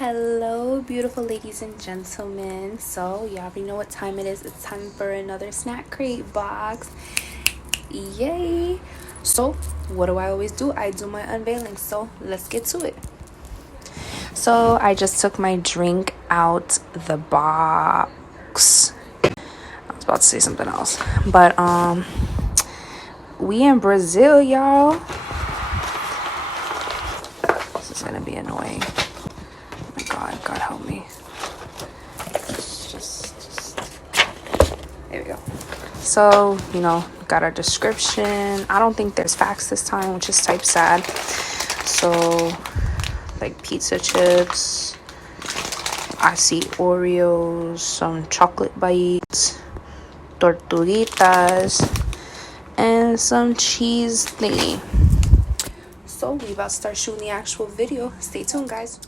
Hello, beautiful ladies and gentlemen. So, you already know what time it is. It's time for another snack crate box. Yay! So, what do I always do? I do my unveiling. So, let's get to it. So, I just took my drink out the box. I was about to say something else. But, we in Brazil, y'all. This is gonna be annoying. Oh my God help me. There we go. So, got our description. I don't think there's facts this time, which is type sad. So, like pizza chips. I see Oreos, some chocolate bites, tortuguitas, and some cheese thingy. So, we about to start shooting the actual video. Stay tuned, guys.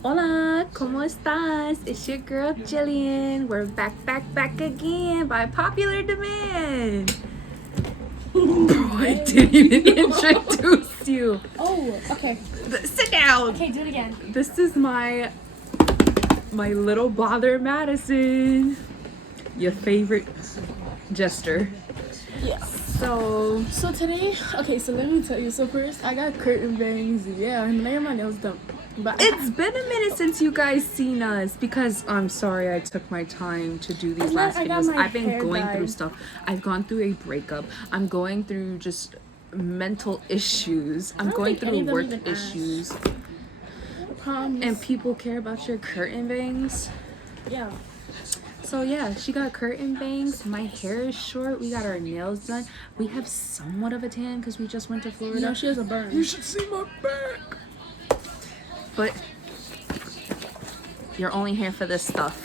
Hola, ¿cómo estás? It's your girl Jillian. We're back again by popular demand. I didn't even introduce you. Oh, okay. Sit down. Okay, do it again. This is my little bother Madison, your favorite jester. Yeah. So today, okay, so let me tell you. So first, I got curtain bangs. Yeah, and I got my nails done. But it's been a minute since you guys seen us because I'm sorry I took my time to do these last videos. I've been going through stuff. I've gone through a breakup. I'm going through just mental issues. I'm going through work issues. And people care about your curtain bangs. Yeah. So yeah, she got curtain bangs. My hair is short. We got our nails done. We have somewhat of a tan because we just went to Florida. No, she has a burn. You should see my back. But you're only here for this stuff,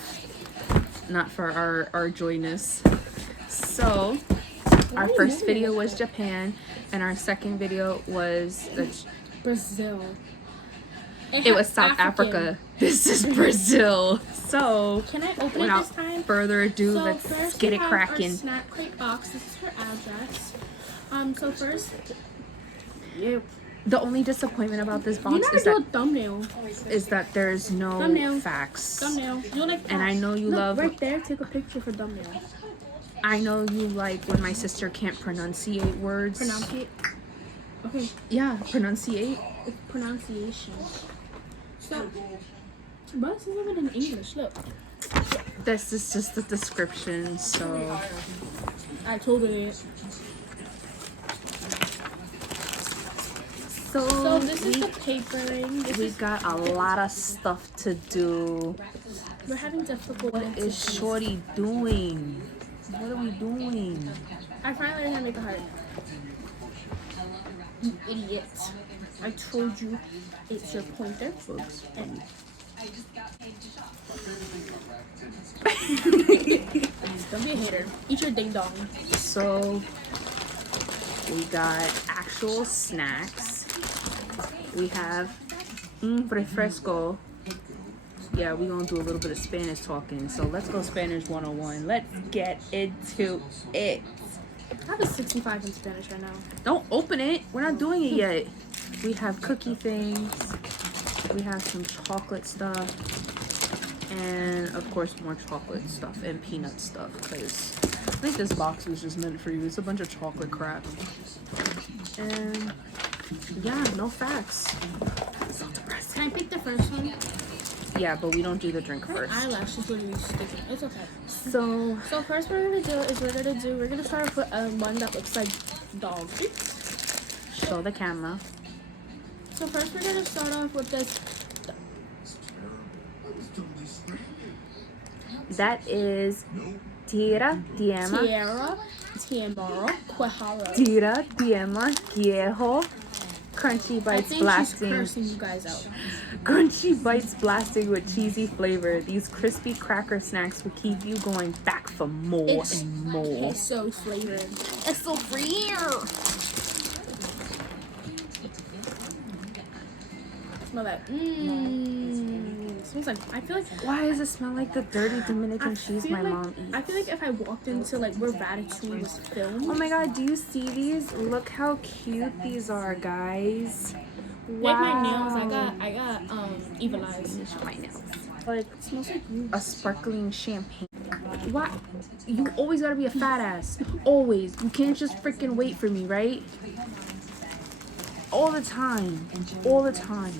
not for our joyness. So our first video was Japan, and our second video was Brazil. It was South Africa. This is Brazil. So can I open it this time? Without further ado, let's get it cracking. Our snack crate box. This is her address. So first, yeah. The only disappointment about this box is that there's no facts. Thumbnail. You like and I know you love right there. Take a picture for thumbnail. I know you like when my sister can't pronunciate words. Pronunciate. Okay. Yeah, pronunciate. It's pronunciation. So, but this isn't in English. Look. This is just the description. So I told it. So this is the papering. We got a lot of stuff to do. We're having difficulty. What is Shorty doing? What are we doing? I finally learned how to make a heart. You idiot. I told you it's your pointer. Oops. And don't be a hater. Eat your ding dong. So we got actual snacks. We have refresco. Yeah, we're gonna do a little bit of Spanish talking. So let's go Spanish 101. Let's get into it. I have a 65 in Spanish right now. Don't open it. We're not doing it yet. We have cookie things. We have some chocolate stuff. And of course more chocolate stuff and peanut stuff. Because I think this box was just meant for you. It's a bunch of chocolate crap. And yeah, no facts. So depressing. Can I pick the first one? Yeah, but we don't do the drink first. My eyelash is literally sticking. It's okay. So first we're gonna start off with one that looks like dog. show the camera. So first we're gonna start off with this. That is Tira Diema Quejo. Crunchy bites blasting. She's cursing you guys out. Crunchy bites blasting with cheesy flavor. These crispy cracker snacks will keep you going back for more and more. It's so flavored. It's so free. Smell that. Smells like. I feel like. Why does it smell like the dirty Dominican cheese my mom eats? I feel like if I walked into like where Ratatouille was filmed. Oh my god, do you see these? Look how cute these are, guys. Wow. Like my nails, I got Evil eyes. My nails. Like It smells like you. a sparkling champagne. Why? You always gotta be a fat ass. Always. You can't just freaking wait for me, right? All the time. All the time.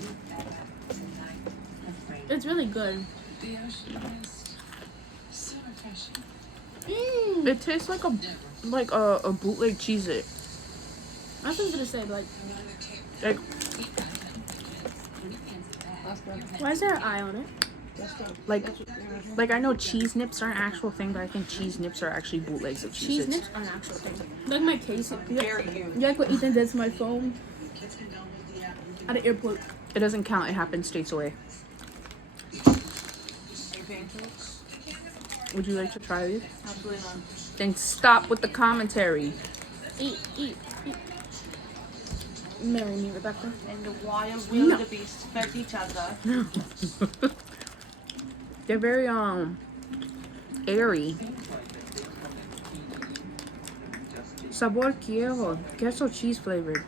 It's really good. It tastes like a bootleg Cheez-It. I was gonna say, like, why is there an eye on it? Like I know cheese nips are an actual thing, but I think cheese nips are actually bootlegs of Cheez-Its. Cheese nips are an actual thing. Like my case. Yeah, like what Ethan did to my phone at the airport. It doesn't count. It happened states away. Would you like to try these? Absolutely not. Then stop with the commentary. Eat. Marry me, Rebecca. And the wild wildebeest fed each other. They're very airy. Sabor queso cheese flavored.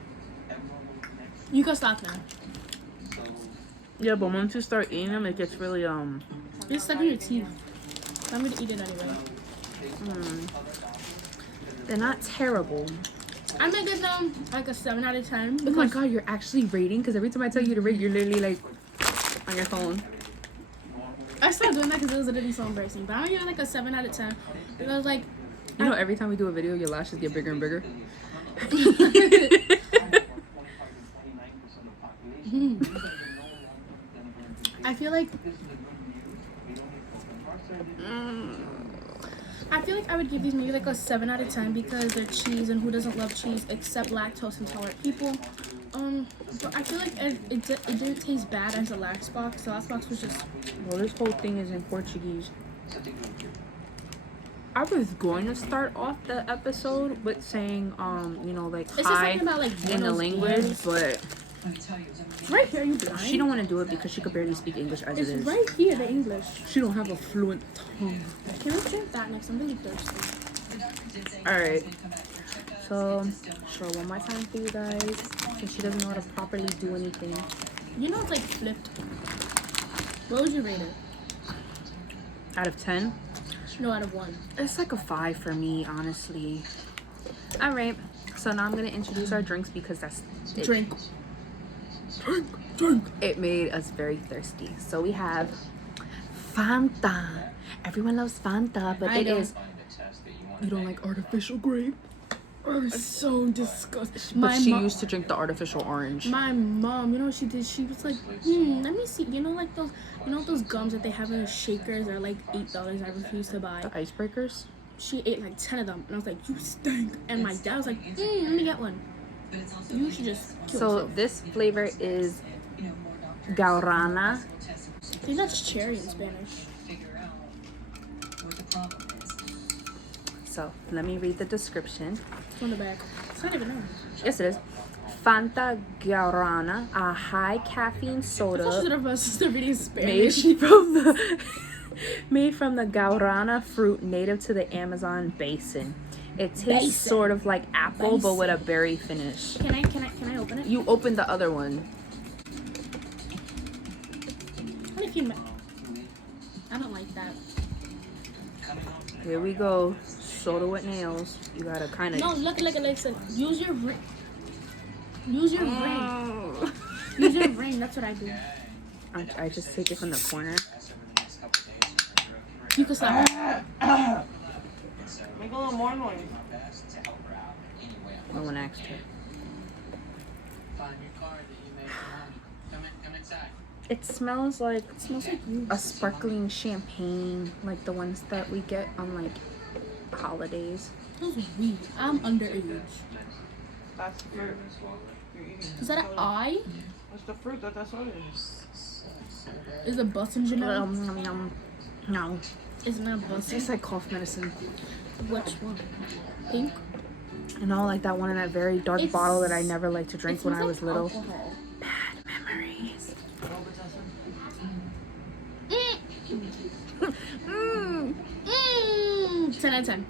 You can stop now. Yeah, but once you start eating them, it gets really It's stuck in your teeth. I'm gonna eat it anyway. They're not terrible. I'm gonna give them like a 7 out of 10. Oh my god, you're actually rating? Because every time I tell you to rate, you're literally like on your phone. I started doing that because it was literally so embarrassing. But I'm gonna give it like a 7 out of 10. Because like, You know, every time we do a video, your lashes get bigger and bigger. I feel like I would give these maybe like a 7 out of 10 because they're cheese, and who doesn't love cheese except lactose intolerant people. But I feel like it didn't taste bad as the last box. The last box was just. Well, this whole thing is in Portuguese. I was going to start off the episode with saying, you know, like It's just hi something about like in the Buenos language, Dias. but Right here, you blind? she don't want to do it because she could barely speak English as It's it is. right here, the English. She don't have a fluent tongue. Can we drink that next? I'm really thirsty. Alright. So, show one more time for you guys. Since she doesn't know how to properly do anything. You know it's like flipped. What would you rate it? Out of 10? No, out of 1. It's like a 5 for me, honestly. Alright. So now I'm going to introduce our drinks because that's it. Drink. It made us very thirsty. So we have Fanta. Everyone loves Fanta, but I it don't. is. You don't like artificial grape? I'm so disgusted. But she used to drink the artificial orange. My mom, you know what she did? She was like, let me see. You know, like those gums that they have in the shakers are like $8. I refuse to buy. The icebreakers? She ate like 10 of them, and I was like, you stink. And my dad was like, let me get one. You should just kill So yourself. this flavor is Guarana. I think that's cherry in Spanish. So let me read the description. It's on the back. It's not even there. Yes, it is. Fanta Guarana, a high caffeine I thought she soda said her sister reading Spanish. made from the Guarana fruit native to the Amazon basin. It tastes sort of like apple, but with a berry finish. Can I open it? You opened the other one. What if you? I don't like that. Here we go. Soda with nails. You gotta kind of. No, look, listen. Use your ring. Use your ring. Use your ring. That's what I do. I just take it from the corner. You can stop. Make a little more noise. No one asked her. It smells like You. a sparkling champagne, like the ones that we get on like holidays. Smells weird. I'm underage. That's the fruit. You're eating. Is that an eye? That's the fruit. That's what it is. Is it bus in your mouth? No, Isn't that a it bus? tastes like cough medicine. Which one? Pink? You know, like that one in that very dark It's- bottle that I never liked to drink It when smells I was like little. alcohol. Bad memories. Mm. 10 out of 10.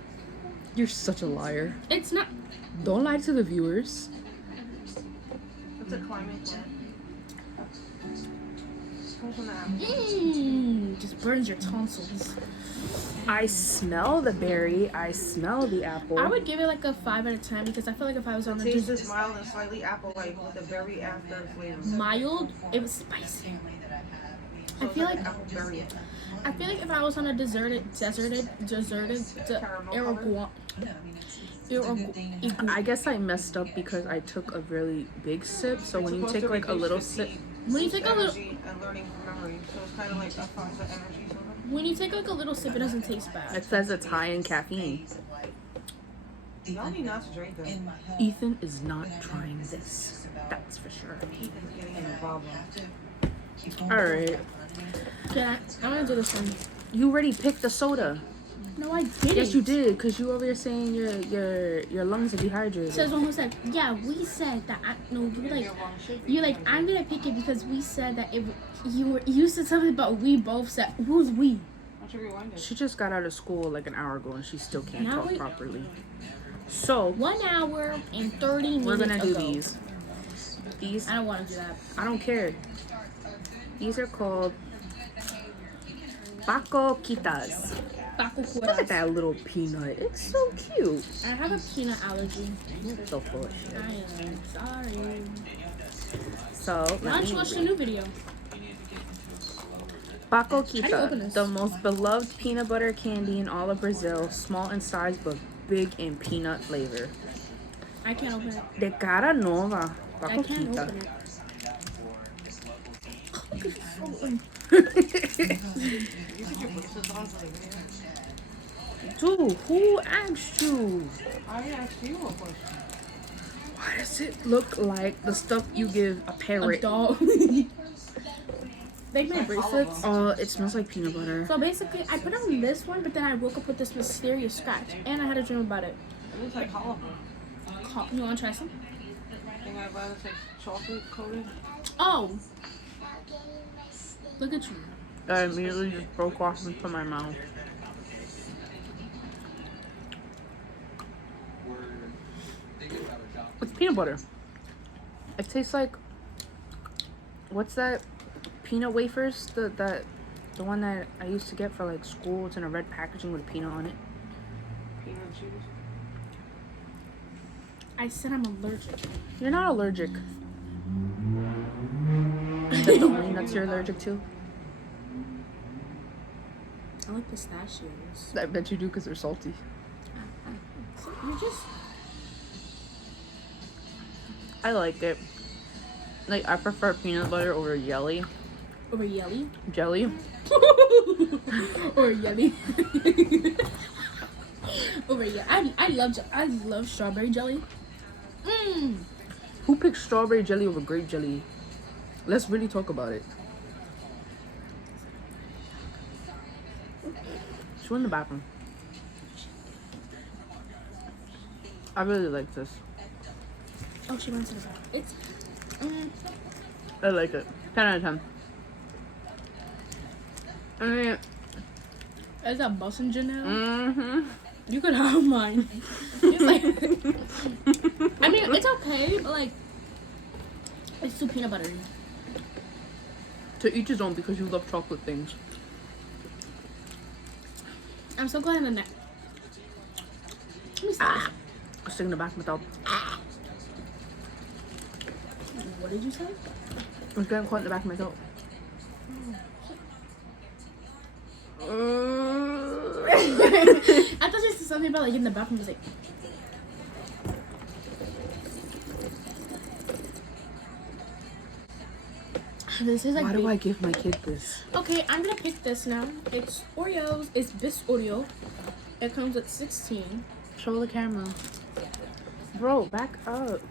You're such a liar. It's not. Don't lie to the viewers. It's a climate plant. comes from the apple. Just burns your tonsils. I smell the berry. I smell the apple. I would give it like a 5 out of 10 because I feel like if I was on The the taste is mild and slightly apple-like with a berry after flavor. mild, it was spicy. So I feel it's like apple berry. I feel like if I was on a deserted I guess I messed up because I took a really big sip. So when you take like a little sip, when you take a little Energy and learning from memory, so it's kind of like a form of energy. Sort of. when you take like a little sip, it doesn't taste bad. it says it's high in caffeine. Y'all need not to drink that. Ethan is not trying this. That's for sure. Ethan's getting in a problem. All right. I'm gonna do this one. You already picked the soda. No, I didn't. Yes, you did, because you over there saying your lungs are dehydrated. Says one who said, yeah, we said that. You're like, I'm gonna pick it because we said that if you said something about we both said. Who's we? Why don't you rewind it? She just got out of school like an hour ago and she still can't Now talk we- properly. So 1 hour and 30 minutes we're gonna do ago. these. These I don't want to do that. I don't care. These are called Pacoquitas. Look at that little peanut. It's so cute. I have a peanut allergy. You're so full of shit. I am sorry. So Why let don't me you watch the read. new video? How do you open Pacoquita, this? the most beloved peanut butter candy in all of Brazil, small in size but big in peanut flavor. I can't open it. De cara nova. I can't Pacoquita. open it. You put your braces on for the video. Dude, who asked you? I asked you a question. Why does it look like the stuff you give a A parrot? dog. They made bracelets. Oh, it smells like peanut butter. So basically, I put on this one, but then I woke up with this mysterious scratch, and I had a dream about it. It looks like cauliflower. You want to try some? Thing I buy that's like chocolate coated. Oh! Look at you. I immediately just broke off into my mouth. It's peanut butter. It tastes like, what's that? Peanut wafers? The one that I used to get for like school. It's in a red packaging with a peanut on it. Peanut cheese. I said I'm allergic. You're not allergic. Is that the only nuts you're allergic to? I like pistachios. I bet you do because they're salty. You're just... I like it. Like, I prefer peanut butter over jelly. Over yelly? Jelly? Or yelly. Over yelly. I love strawberry jelly. Mmm. Who picks strawberry jelly over grape jelly? Let's really talk about it. She went in the bathroom. I really like this. Oh, she went to the bathroom. It's... I like it. 10 out of 10. I mean, Is that Bossinger now? mm-hmm. You could have mine. It's like... I mean, it's okay, but like... It's too peanut buttery. To each his own because you love chocolate things. I'm so glad in the neck. Let me stop. Ah! I'm sticking the back of my thumb. What did you say? I'm getting caught in the back of my thumb. I thought you said something about like in the bathroom. I was like, this is like. Why do big. I give my kid this? Okay, I'm gonna pick this now. It's Oreos. It's Bis Oreo. It comes with 16. Show the camera. Bro, back up.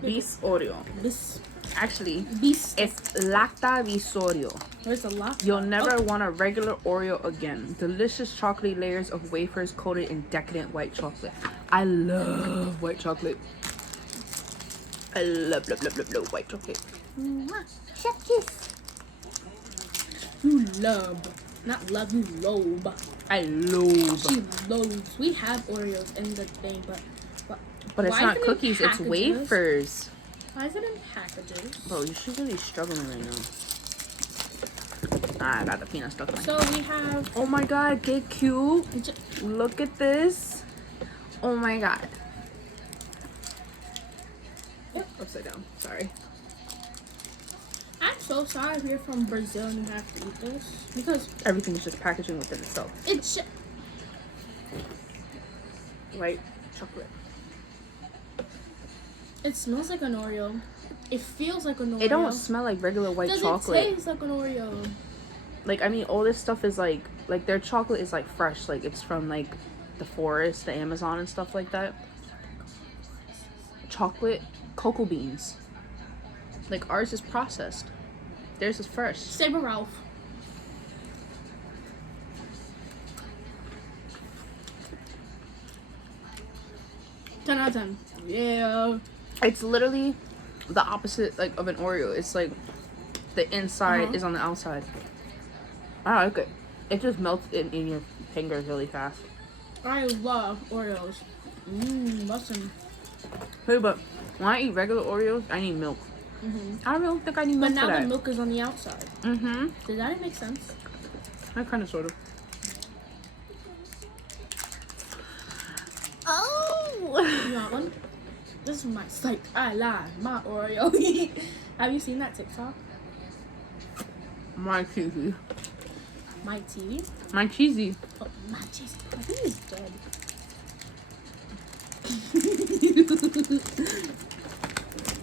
Bis Oreo. Bis. Actually, Bis. it's Lacta Visorio. There's a lot. You'll never want a regular Oreo again. Delicious chocolatey layers of wafers coated in decadent white chocolate. I love white chocolate. I love white chocolate. Chef kiss. You love. Not love, you lobe. I love. She loathes. We have Oreos in the thing, but But it's why not is it in cookies, it's packages? wafers. Why is it in packages? Bro, she's really struggling right now. Ah, I got the peanut stuck in my So we have. Oh my god, get cute. Look at this. Oh my god. Upside down. Sorry. I'm so sorry if you're from Brazil and you have to eat this because Everything's just packaging within itself. it's White chocolate. it smells like an Oreo. It feels like an Oreo. It don't smell like regular white Does chocolate. it taste like an Oreo? Like, I mean, all this stuff is like their chocolate is like fresh. Like, it's from like the forest, the Amazon and stuff like that. Chocolate, cocoa beans. Like, ours is processed. Theirs is fresh. Saber Ralph. Ten out of 10. Yeah. It's literally the opposite, like, of an Oreo. It's like the inside is on the outside. I like it. It just melts in your fingers really fast. I love Oreos. Listen. Hey, but when I eat regular Oreos, I need milk. I don't think I need milk But for now that. the milk is on the outside. Does that make sense? That kind of, sort of. You want one? This is my psych. I lie. My Oreo. Have you seen that TikTok? My cheesy. My TV? My cheesy. Oh, my cheese. I think he's dead.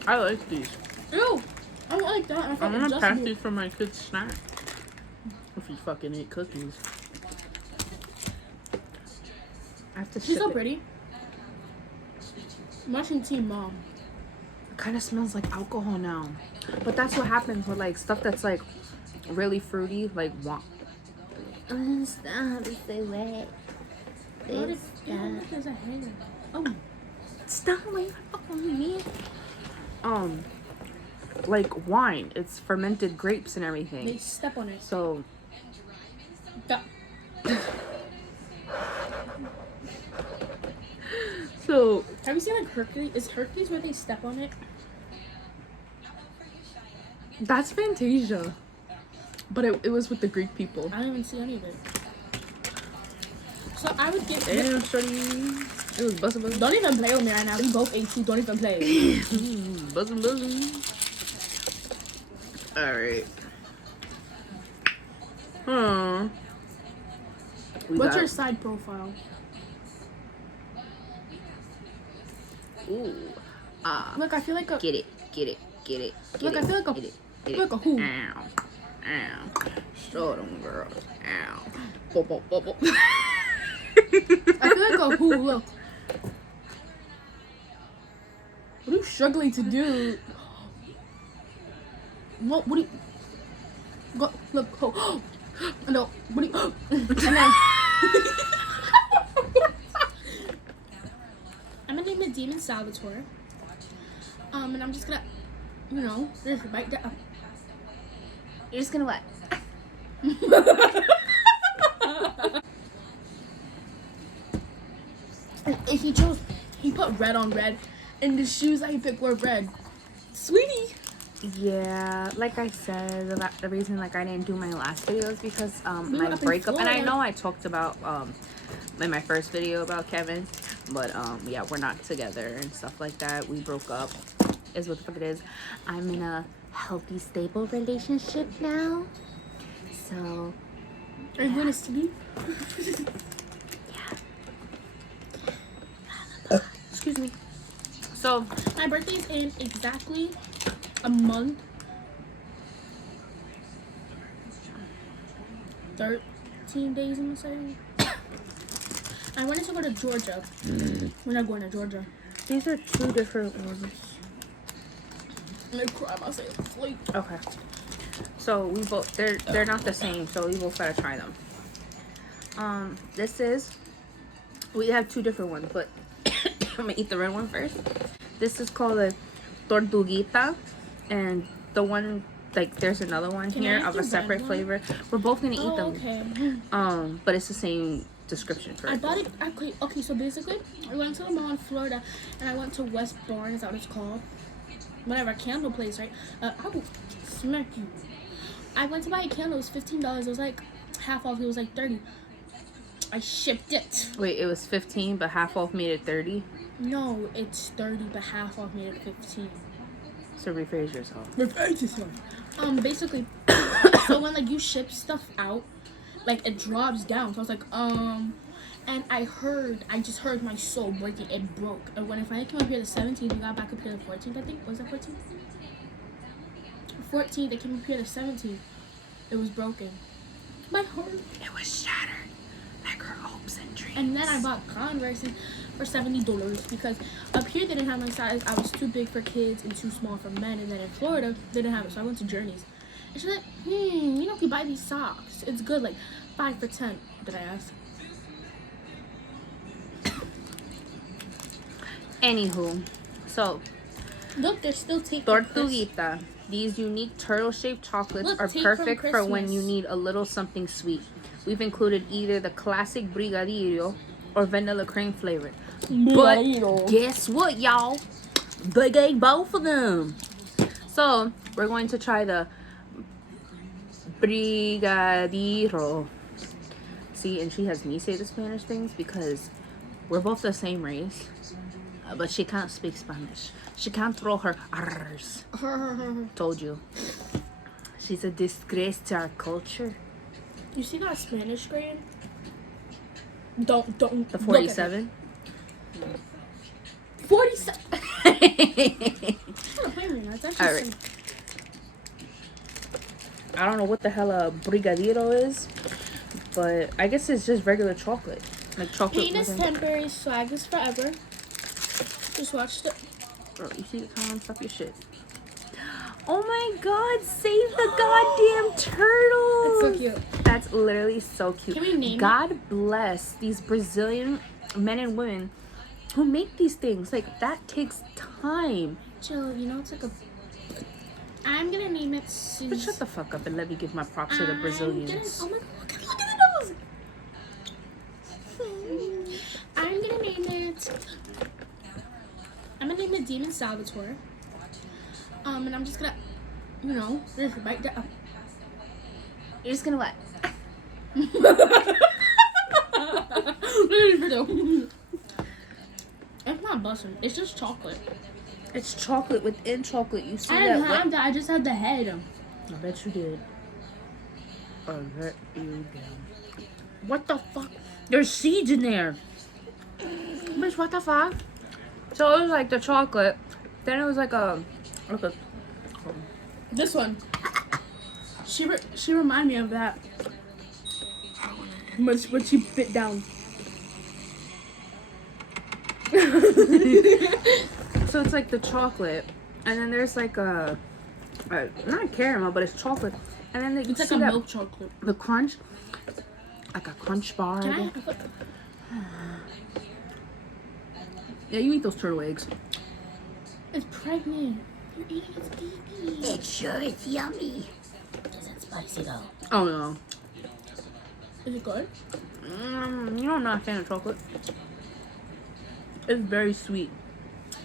I like these. Ew! I don't like that. I I'm thought gonna just pass me. these for my kid's snack. If you fucking eat cookies. I have to She's ship so it. pretty. Watching Teen Mom. It kind of smells like alcohol now. But that's what happens with like stuff that's like really fruity, like Stop, it's so wet. What It's is that? There's a hanger. oh, stop wait on me. Like wine, it's fermented grapes and They everything. step on it. So That- so Have you seen like Hercules? Is Hercules where they step on it? that's Fantasia. But it was with the Greek people. I don't even see any of it. So I would give. Damn, shorty. It was buzzing. Don't even play with me right now. We both ate too. Don't even play. Buzzing. Alright. Huh. What's your side profile? Ooh. Look, I feel like a. Get it. Look, I feel like a. Get it. Look, a who? Ow. Show them, girl. Ow. Bubble. I feel like a who. Look. What are you struggling to do? What do you? Go, look. Oh. No. What do you? And then. I'm gonna name it Demon Salvatore. And I'm just gonna, just bite that. You're just gonna what? And he put red on red, and the shoes that he picked were red. Sweetie. Yeah, like I said, the reason like I didn't do my last video is because We were my up in breakup, and I Florida. know I talked about in my first video about Kevin, but yeah, we're not together and stuff like that. We broke up. Is what the fuck it is. I'm in a healthy, stable relationship now. So Are you going to sleep? excuse me. So My birthday's in exactly a month. 13 days, I'm gonna say. I wanted to go to Georgia. We're not going to Georgia. these are two different ones. I'm gonna cry myself to sleep. Okay. So we both they're not the same, so we both gotta try them. This is we have two different ones, but I'm gonna eat the red one first. This is called a tortuguita, and the one like there's another one Can I here eat of the a red separate one? flavor. We're both gonna eat them. Okay. But it's the same description for I it. bought it. Okay, so basically, I went to the mall in Florida, and I went to West Barn. Is that what it's called? Whatever, candle place, right? I will smack you. I went to buy a candle. It was $15. It was like half off. It was like 30. I shipped it. Wait, it was 15, but half off made it 30? No, it's 30, but half off made it 15. So rephrase yourself. Basically, so when like you ship stuff out, like it drops down. So I was like, and I just heard my soul breaking. It broke. And when I finally came up here the 17th, we got back up here the 14th, I think. Was that 14th? 14th, they came up here the 17th. It was broken. My heart. It was shattered, like her hopes and dreams. And then I bought Converse for $70 because up here they didn't have my size. I was too big for kids and too small for men. And then in Florida, they didn't have it. So I went to Journeys. And she's like, you know, if you buy these socks, it's good, like 5 for 10. Did I ask? Anywho, so Look, they're still taking Tortuguita. These unique turtle-shaped chocolates Look, are take perfect from for when Christmas. you need a little something sweet. We've included either the classic brigadeiro or vanilla cream flavor. But guess what, y'all? They gave both of them. So we're going to try the brigadeiro. See, and she has me say the Spanish things because we're both the same race, but she can't speak Spanish. She can't throw her R's. Told you. She's a disgrace to our culture. You see that Spanish grade? Don't. The 47. 47. I'm trying to play right now. It's actually All right. I don't know what the hell a brigadeiro is, but I guess it's just regular chocolate. Like chocolate. Pain is temporary, swag is forever. Just watch the. Bro, you see the time? Stop your shit. Oh my god, save the goddamn turtles! That's so cute. That's literally so cute. Can we name God bless these Brazilian men and women who make these things. Like, that takes time. Chill, you know, it's like a. I'm gonna name it But Susie. shut the fuck up and let me give my props to the Brazilians. Oh my god, look at the nose! I'm gonna name it. I'm gonna name it Demon Salvatore. And I'm just gonna, you know, just bite that up. You're just gonna what? It's not busting. It's just chocolate. It's chocolate within chocolate. You see I that? didn't have that. I just had the head. I bet you did. I bet you did. What the fuck? There's seeds in there. Bitch, what the fuck? So it was like the chocolate. Then it was like a This one. She reminded me of that. When she bit down. so it's like the chocolate, and then there's like a not caramel, but it's chocolate, and then It's like a milk chocolate. the crunch, like a crunch bar. Can I? Yeah, you eat those turtle eggs. It's pregnant. You're eating its baby. It sure is yummy. Is it spicy though? Oh no. Is it good? You know I'm not a fan of chocolate. It's very sweet.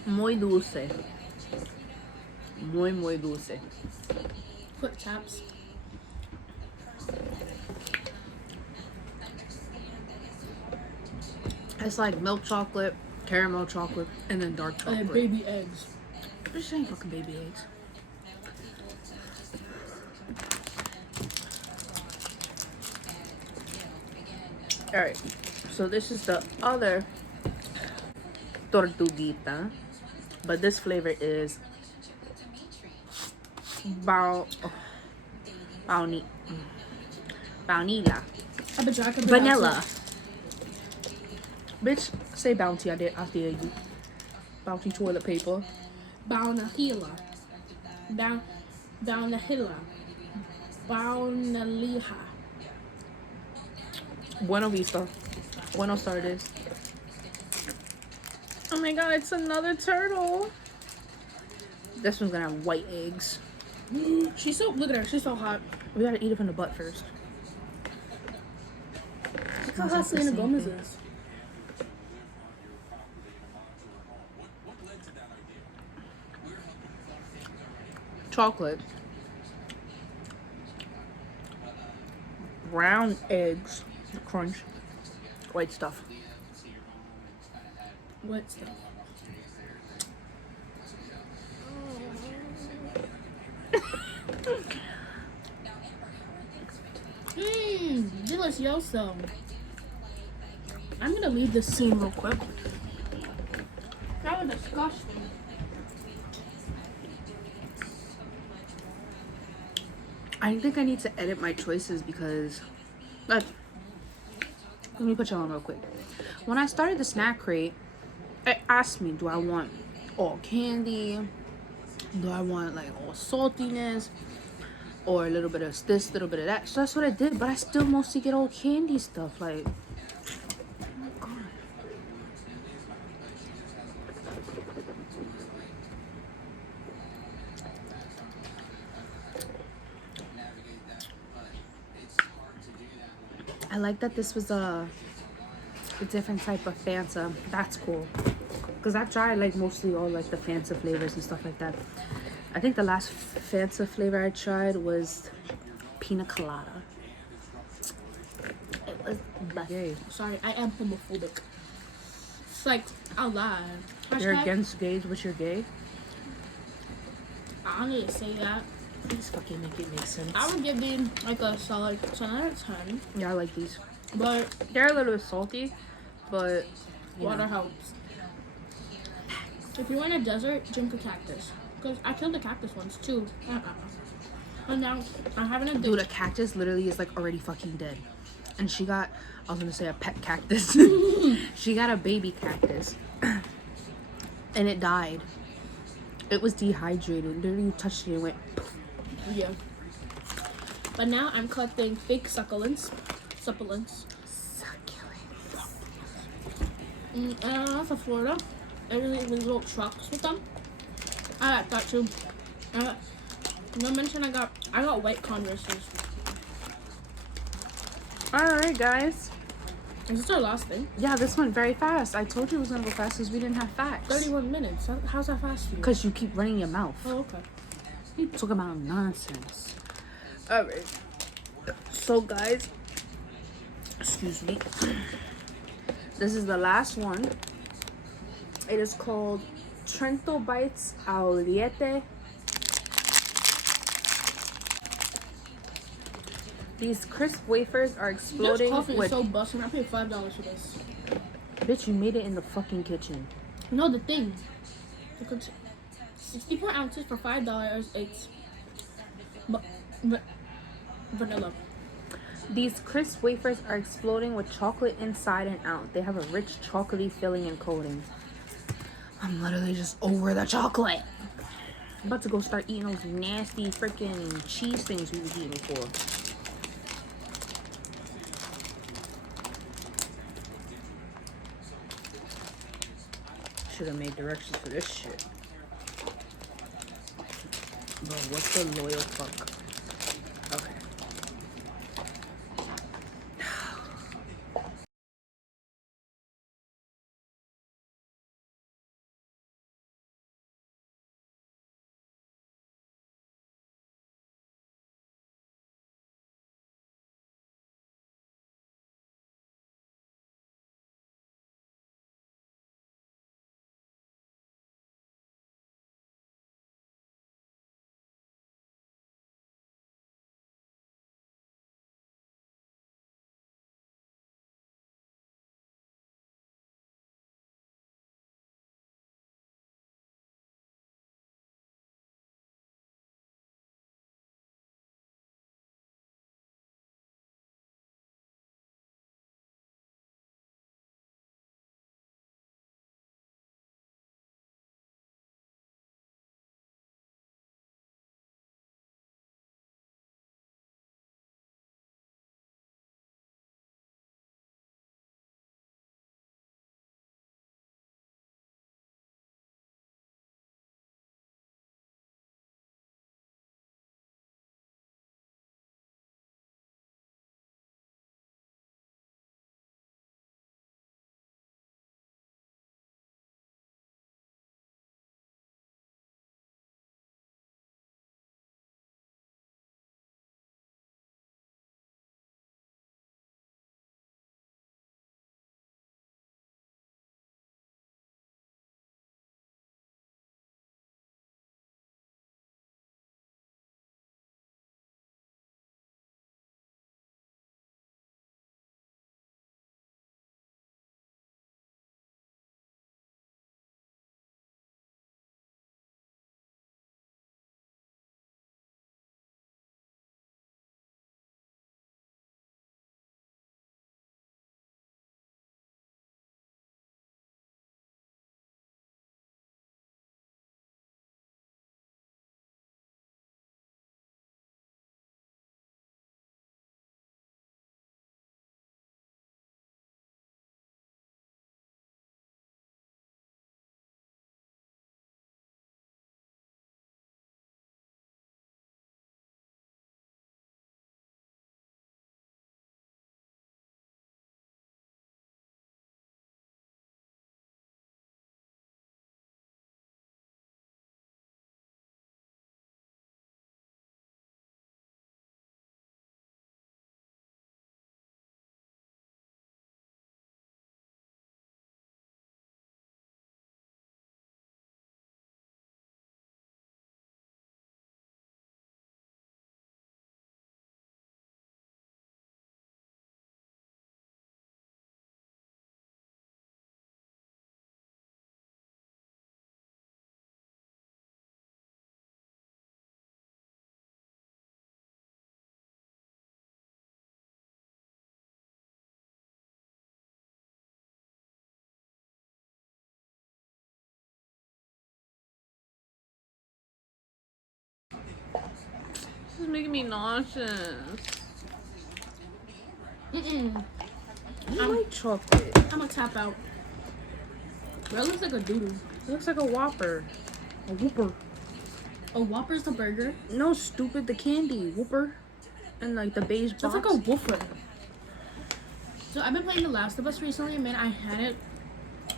Muy dulce. Muy dulce. Quick taps. It's like milk chocolate, caramel chocolate, and then dark chocolate. And baby eggs. This ain't fucking baby eggs. Alright, so this is the other tortuguita, but this flavor is baunilla. I bet you I could Vanilla. Bitch, say bounty. I dare you. Bounty toilet paper. Baunahila. Baunahila. Baunaliha. Buena vista. Buenos tardes. Oh my god, it's another turtle. This one's gonna have white eggs. She's so, look at her, she's so hot. We gotta eat it from the butt first. Look how hot Selena Gomez is. Chocolate. Brown eggs. Crunch. White stuff. What stuff? Delicioso. I'm gonna leave this scene real quick. That was disgusting. I think I need to edit my choices because, like, let me put you on real quick. When I started the snack crate, it asked me, do I want all candy? Do I want like all saltiness? Or a little bit of this, a little bit of that. So that's what I did, but I still mostly get all candy stuff. Like, oh my God. I like that this was a different type of Fanta. That's cool. Because I've tried like mostly all like the Fanta flavors and stuff like that. I think the last Fanta flavor I tried was pina colada. It was yay. Sorry, I am homophobic. It's like, out loud. You're Hashtag, against gays, but you're gay? I don't need to say that. Please fucking make it make sense. I would give them like a solid 10 out of 10. Yeah, I like these. But They're a little bit salty, but water helps. If you're in a desert, drink a cactus. Because I killed the cactus once too. And now I'm having a good. dude, a cactus literally is like already fucking dead. And she got, I was gonna say a pet cactus. She got a baby cactus. And it died. It was dehydrated. Literally, you touched it and went. Yeah. But now I'm collecting fake succulents. Supplements. And that's a Florida. Everything with little trucks with them. I got that too. No mention I got white Converses. Alright, guys. Is this our last thing? Yeah, this went very fast. I told you it was gonna go fast because we didn't have facts. 31 minutes. How's that fast for you? Because you keep running your mouth. Oh, okay. You talk about nonsense. Alright. So, guys. Excuse me. This is the last one. It is called Trento Bites al Liete. These crisp wafers are This exploding coffee is with... so busting. I paid $5 for this. Bitch, you made it in the fucking kitchen. No, the thing. 64 ounces for $5. It's vanilla. These crisp wafers are exploding with chocolate inside and out. They have a rich chocolatey filling and coating. I'm literally just over the chocolate. I'm about to go start eating those nasty freaking cheese things we was eating before. Should have made directions for this shit. Bro, what's the loyal fuck? Okay. This is making me nauseous. Mm-mm. I like chocolate. I'm gonna tap out. That looks like a doodle. It looks like a Whopper. A Whooper. A Whopper's the burger. No, stupid. The candy. Whooper. And like the beige box. It's like a woofer. So I've been playing The Last of Us recently, and man, I had it.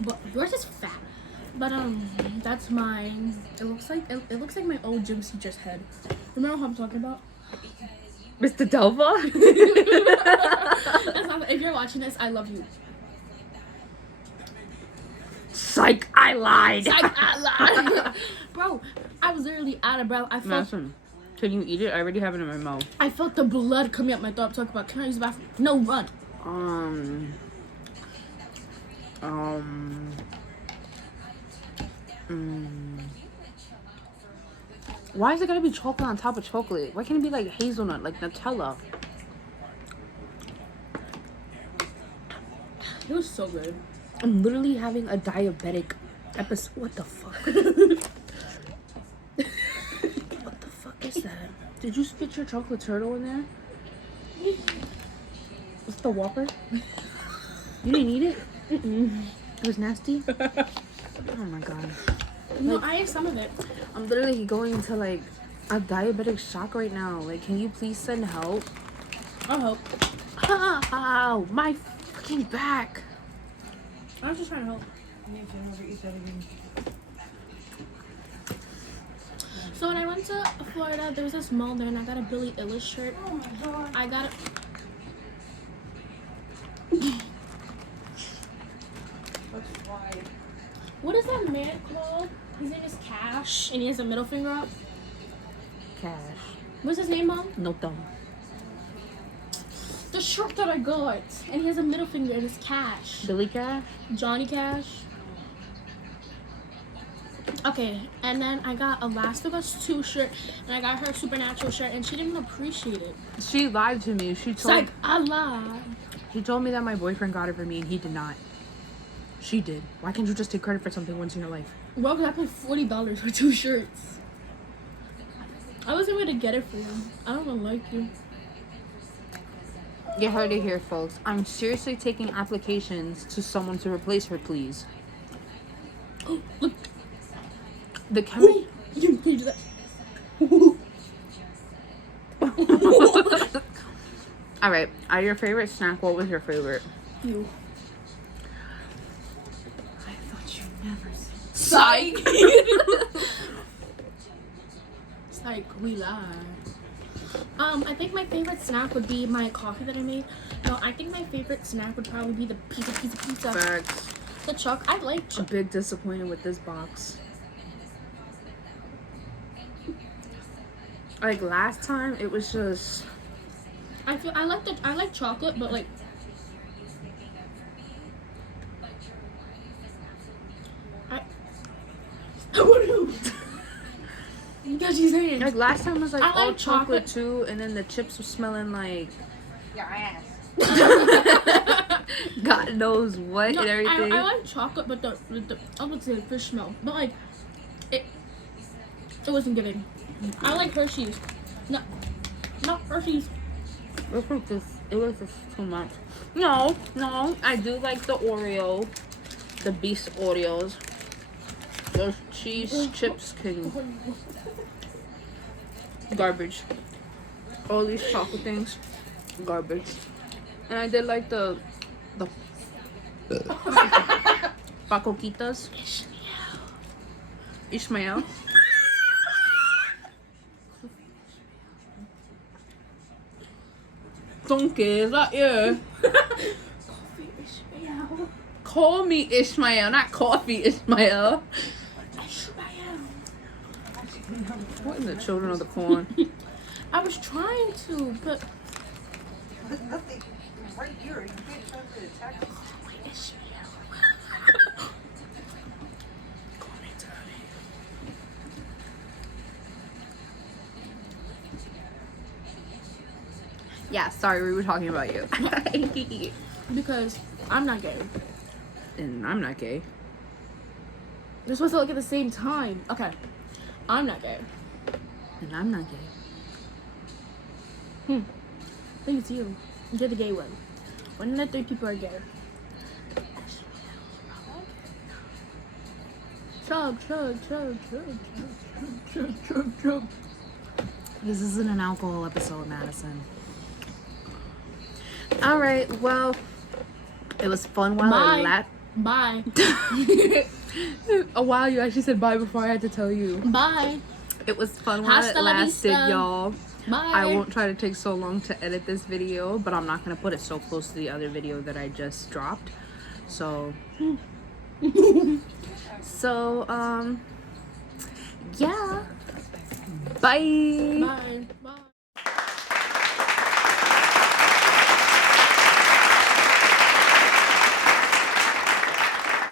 But yours is fat. But that's mine. It looks like my old gym teacher's head. Remember who I'm talking about? Mr. Delva? That's not, if you're watching this, I love you. Psych, I lied. I lied. Bro, I was literally out of breath. I felt Madison, can you eat it? I already have it in my mouth. I felt the blood coming up my throat. I'm talking about, can I use the bathroom? No, run. Why is it gotta be chocolate on top of chocolate? Why can't it be like hazelnut, like Nutella? It was so good. I'm literally having a diabetic episode. What the fuck? What the fuck is that? Did you spit your chocolate turtle in there? What's the Whopper? You didn't eat it? Mm-mm. It was nasty? Oh my god. No, I ate some of it. I'm literally going into like a diabetic shock right now. Like, can you please send help? I hope. Ow, my fucking back. I was just trying to help. So when I went to Florida, there was this mall there, and I got a Billie Eilish shirt. Oh my god! I got it. What is that man called? His name is Cash, and he has a middle finger up. Cash. What's his name, Mom? No thumb. The shirt that I got, and he has a middle finger, and it's Cash. Billy Cash? Johnny Cash. Okay, and then I got a Last of Us 2 shirt, and I got her Supernatural shirt, and she didn't appreciate it. She lied to me. She It's told like, I lied. He told me that my boyfriend got it for me and he did not. She did. Why can't you just take credit for something once in your life? Well, because I paid $40 for 2 shirts. I wasn't going to get it for you. I don't even like you. You heard it here, folks. I'm seriously taking applications to someone to replace her, please. Look. The chemi- You can do that. All right. Your favorite snack? What was your favorite? You. I thought you never said. Psych. Psych, we lie. I think my favorite snack would be my coffee that I made. No, I think my favorite snack would probably be the pizza. Facts. The chuck. I like A chuck. big disappointed with this box. Like last time, it was just. I like chocolate, but like. Because she's saying. Like last time was like I all like chocolate chocolate. too, and then the chips were smelling like Your ass. God knows what No, and everything. I like chocolate, but the I would say fish smell, but like it wasn't giving. I like Hershey's. No, not Hershey's. It was just too much. No, I do like the Oreo, the Beast Oreos. Those cheese chips can garbage. All these chocolate things, garbage. And I did like the Pacoquitas. Ishmael. Donkey, is that you? Call me Ishmael, not coffee Ishmael. What in the children of the corn? I was trying to, but There's nothing right here. You can't try to attack me. Yeah, sorry, we were talking about you. because I'm not gay. And I'm not gay. We're supposed to look at the same time. Okay, I'm not gay. And I'm not gay. I think it's you. You're the gay one. 1 in 3 people are gay. Chug, chug, chug, chug, chug, chug, chug. This isn't an alcohol episode, Madison. All right, well, it was fun while Bye. it Bye. Oh wow, you actually said bye before I had to tell you. Bye. It was fun while Hasta it la lasted, vista. y'all. Bye. I won't try to take so long to edit this video, but I'm not gonna put it so close to the other video that I just dropped. So yeah. Bye. Bye.